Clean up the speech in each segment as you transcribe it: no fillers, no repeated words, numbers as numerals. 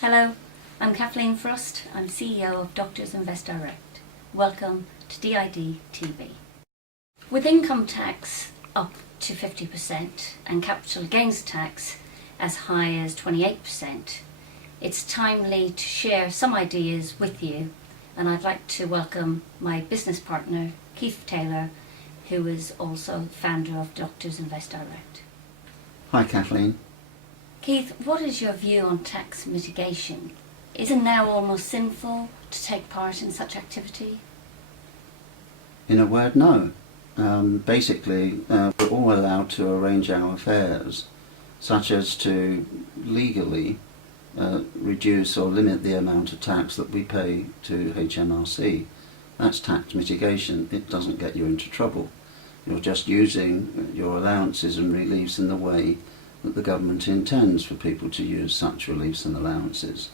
Hello, I'm Kathleen Frost. I'm CEO of Doctors Invest Direct. Welcome to DID TV. With income tax up to 50% and capital gains tax as high as 28%, it's timely to share some ideas with you, and I'd like to welcome my business partner, Keith Taylor, who is also founder of Doctors Invest Direct. Hi Kathleen. Keith, what is your view on tax mitigation? Is it now almost sinful to take part in such activity? In a word, no. Basically, we're all allowed to arrange our affairs, such as to legally reduce or limit the amount of tax that we pay to HMRC. That's tax mitigation. It doesn't get you into trouble. You're just using your allowances and reliefs in the way that the government intends for people to use such reliefs and allowances.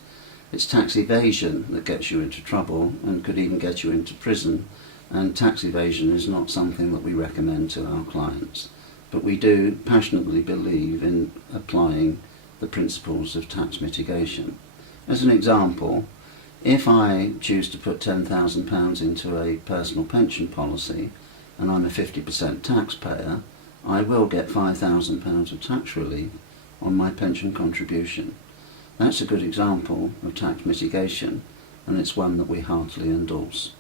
It's tax evasion that gets you into trouble and could even get you into prison, and tax evasion is not something that we recommend to our clients. But we do passionately believe in applying the principles of tax mitigation. As an example, if I choose to put £10,000 into a personal pension policy and I'm a 50% taxpayer, I will get £5,000 of tax relief on my pension contribution. That's a good example of tax mitigation, and it's one that we heartily endorse.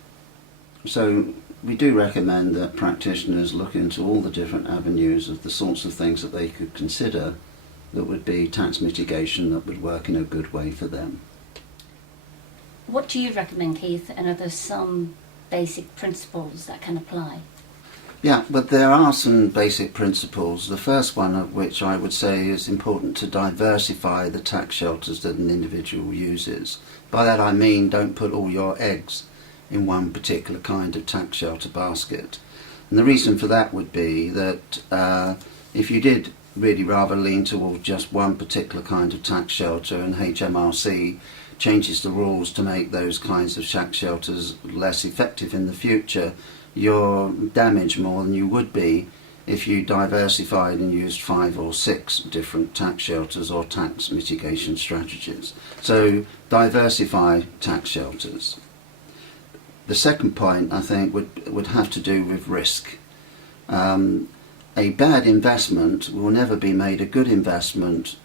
So we do recommend that practitioners look into all the different avenues of the sorts of things that they could consider that would be tax mitigation that would work in a good way for them. What do you recommend, Keith, and are there some basic principles that can apply? Yeah, but there are some basic principles. The first one of which I would say is important to diversify the tax shelters that an individual uses. By that I mean don't put all your eggs in one particular kind of tax shelter basket. And the reason for that would be that if you did really rather lean towards just one particular kind of tax shelter and HMRC changes the rules to make those kinds of tax shelters less effective in the future, you're damaged more than you would be if you diversified and used 5 or 6 different tax shelters or tax mitigation strategies. So diversify tax shelters. The second point, I think, would have to do with risk. A bad investment will never be made a good investment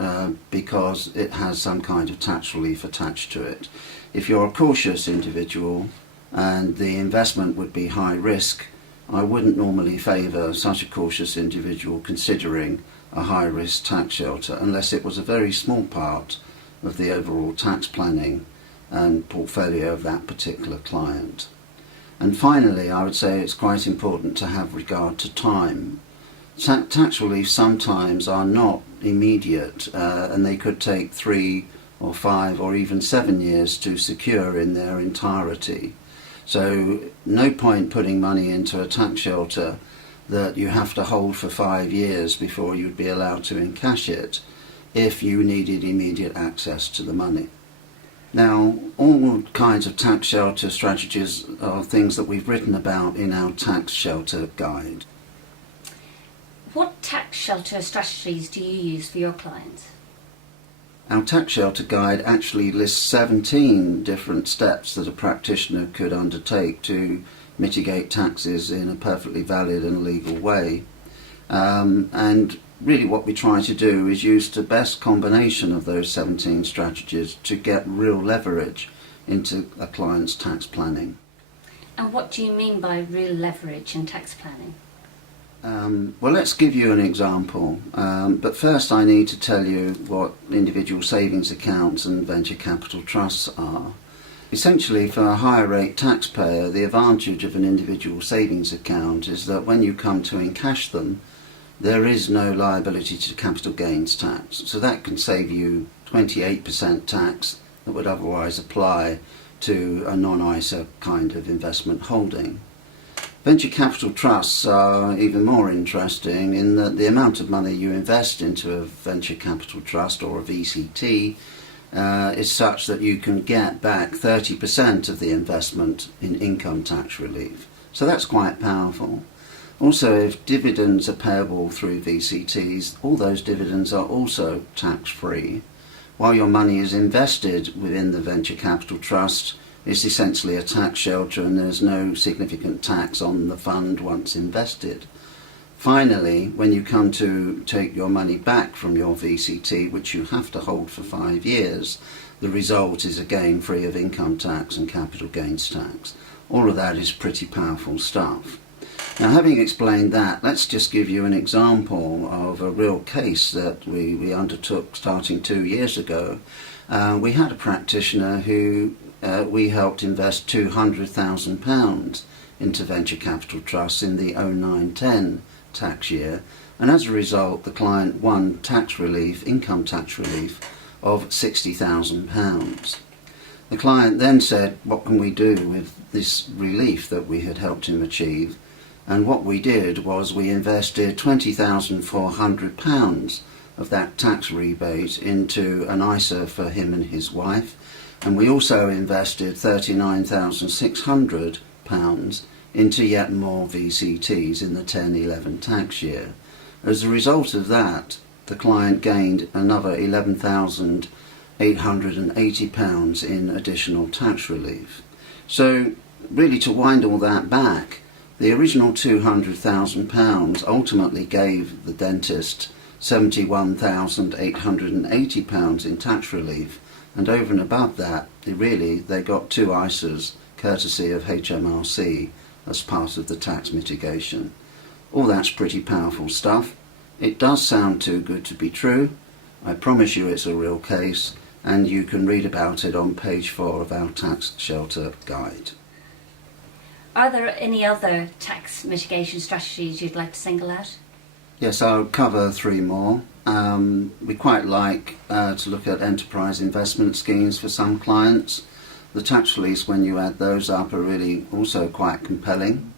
because it has some kind of tax relief attached to it. If you're a cautious individual and the investment would be high risk, I wouldn't normally favour such a cautious individual considering a high risk tax shelter unless it was a very small part of the overall tax planning and portfolio of that particular client. And finally, I would say it's quite important to have regard to time. Tax relief sometimes are not immediate and they could take 3 or 5 or even 7 years to secure in their entirety. So no point putting money into a tax shelter that you have to hold for 5 years before you'd be allowed to encash it if you needed immediate access to the money. Now, all kinds of tax shelter strategies are things that we've written about in our tax shelter guide. What tax shelter strategies do you use for your clients? Our tax shelter guide actually lists 17 different steps that a practitioner could undertake to mitigate taxes in a perfectly valid and legal way. And really what we try to do is use the best combination of those 17 strategies to get real leverage into a client's tax planning. And what do you mean by real leverage in tax planning? Well, let's give you an example, but first I need to tell you what individual savings accounts and venture capital trusts are. Essentially, for a higher rate taxpayer, the advantage of an individual savings account is that when you come to encash them, there is no liability to capital gains tax. So that can save you 28% tax that would otherwise apply to a non-ISA kind of investment holding. Venture capital trusts are even more interesting in that the amount of money you invest into a venture capital trust or a VCT is such that you can get back 30% of the investment in income tax relief. So that's quite powerful. Also, if dividends are payable through VCTs, all those dividends are also tax-free. while your money is invested within the venture capital trust, it's essentially a tax shelter and there's no significant tax on the fund once invested. Finally, when you come to take your money back from your VCT, which you have to hold for 5 years, the result is again free of income tax and capital gains tax. All of that is pretty powerful stuff. Now, having explained that, let's just give you an example of a real case that we undertook starting 2 years ago. We had a practitioner who we helped invest £200,000 into venture capital trusts in the 09-10 tax year, and as a result the client won tax relief, income tax relief of £60,000. The client then said, what can we do with this relief that we had helped him achieve? And what we did was we invested £20,400 of that tax rebate into an ISA for him and his wife, and we also invested £39,600 into yet more VCTs in the 10-11 tax year. As a result of that, the client gained another £11,880 in additional tax relief. So really, to wind all that back, the original £200,000 ultimately gave the dentist £71,880 in tax relief, and over and above that, they got 2 ISAs courtesy of HMRC as part of the tax mitigation. All that's pretty powerful stuff. It does sound too good to be true. I promise you it's a real case, and you can read about it on page 4 of our tax shelter guide. Are there any other tax mitigation strategies you'd like to single out? Yes, I'll cover 3 more. We quite like to look at enterprise investment schemes for some clients. The tax reliefs, when you add those up, are really also quite compelling.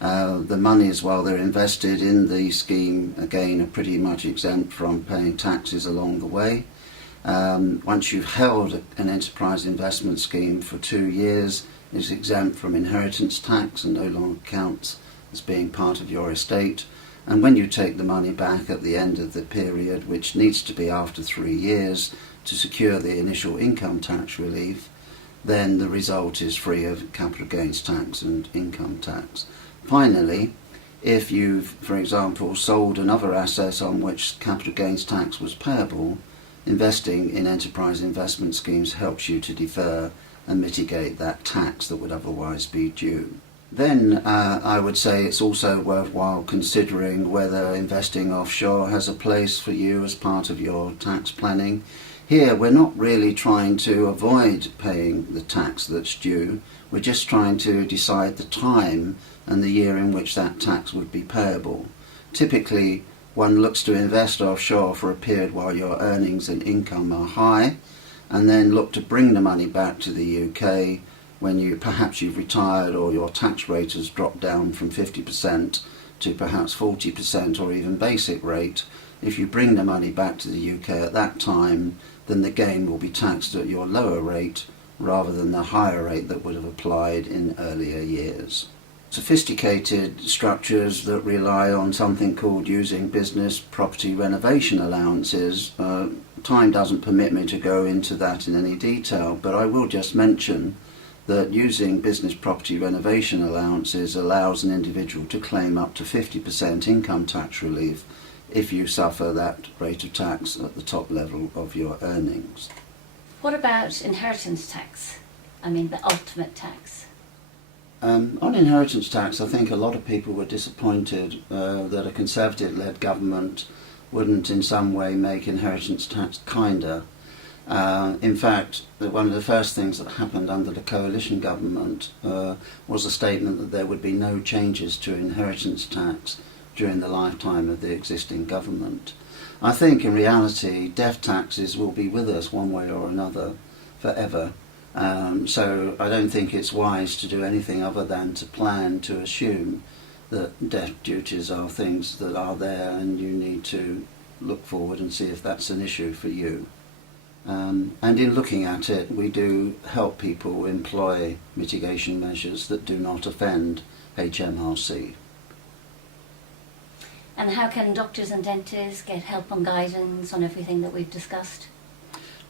The monies, while they're invested in the scheme, again, are pretty much exempt from paying taxes along the way. Once you've held an enterprise investment scheme for 2 years, it's exempt from inheritance tax and no longer counts as being part of your estate. And when you take the money back at the end of the period, which needs to be after 3 years to secure the initial income tax relief, then the result is free of capital gains tax and income tax. Finally, if you've, for example, sold another asset on which capital gains tax was payable, investing in enterprise investment schemes helps you to defer and mitigate that tax that would otherwise be due. Then I would say it's also worthwhile considering whether investing offshore has a place for you as part of your tax planning. Here we're not really trying to avoid paying the tax that's due, we're just trying to decide the time and the year in which that tax would be payable. Typically one looks to invest offshore for a period while your earnings and income are high, and then look to bring the money back to the UK when perhaps you've retired or your tax rate has dropped down from 50% to perhaps 40% or even basic rate. If you bring the money back to the UK at that time, then the gain will be taxed at your lower rate rather than the higher rate that would have applied in earlier years. Sophisticated structures that rely on something called using business property renovation allowances, time doesn't permit me to go into that in any detail, but I will just mention that using business property renovation allowances allows an individual to claim up to 50% income tax relief if you suffer that rate of tax at the top level of your earnings. What about inheritance tax? I mean, the ultimate tax. On inheritance tax, I think a lot of people were disappointed that a Conservative-led government wouldn't in some way make inheritance tax kinder. In fact, one of the first things that happened under the coalition government was a statement that there would be no changes to inheritance tax during the lifetime of the existing government. I think in reality death taxes will be with us one way or another forever. So I don't think it's wise to do anything other than to plan to assume that death duties are things that are there and you need to look forward and see if that's an issue for you. And in looking at it, we do help people employ mitigation measures that do not offend HMRC. And how can doctors and dentists get help and guidance on everything that we've discussed?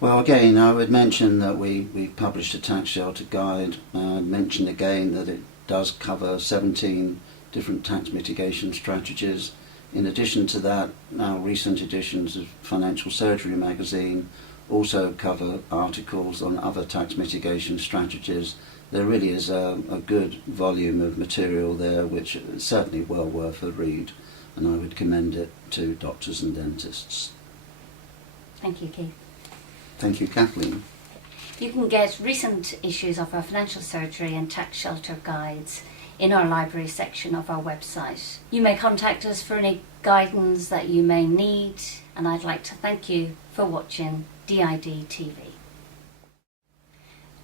Well, again, I would mention that we published a tax shelter guide. Mention again that it does cover 17 different tax mitigation strategies. In addition to that, now recent editions of Financial Surgery magazine also cover articles on other tax mitigation strategies. There really is a good volume of material there which is certainly well worth a read, and I would commend it to doctors and dentists. Thank you, Keith. Thank you, Kathleen. You can get recent issues of our financial surgery and tax shelter guides in our library section of our website. You may contact us for any guidance that you may need, and I'd like to thank you for watching DID TV.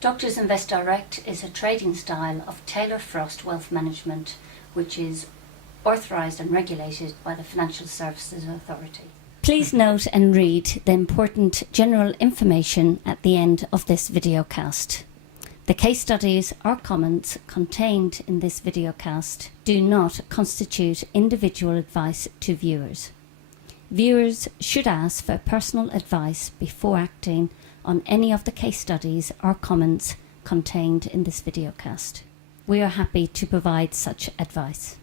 Doctors Invest Direct is a trading style of Taylor Frost Wealth Management, which is authorised and regulated by the Financial Services Authority. Please note and read the important general information at the end of this videocast. The case studies or comments contained in this videocast do not constitute individual advice to viewers. Viewers should ask for personal advice before acting on any of the case studies or comments contained in this videocast. We are happy to provide such advice.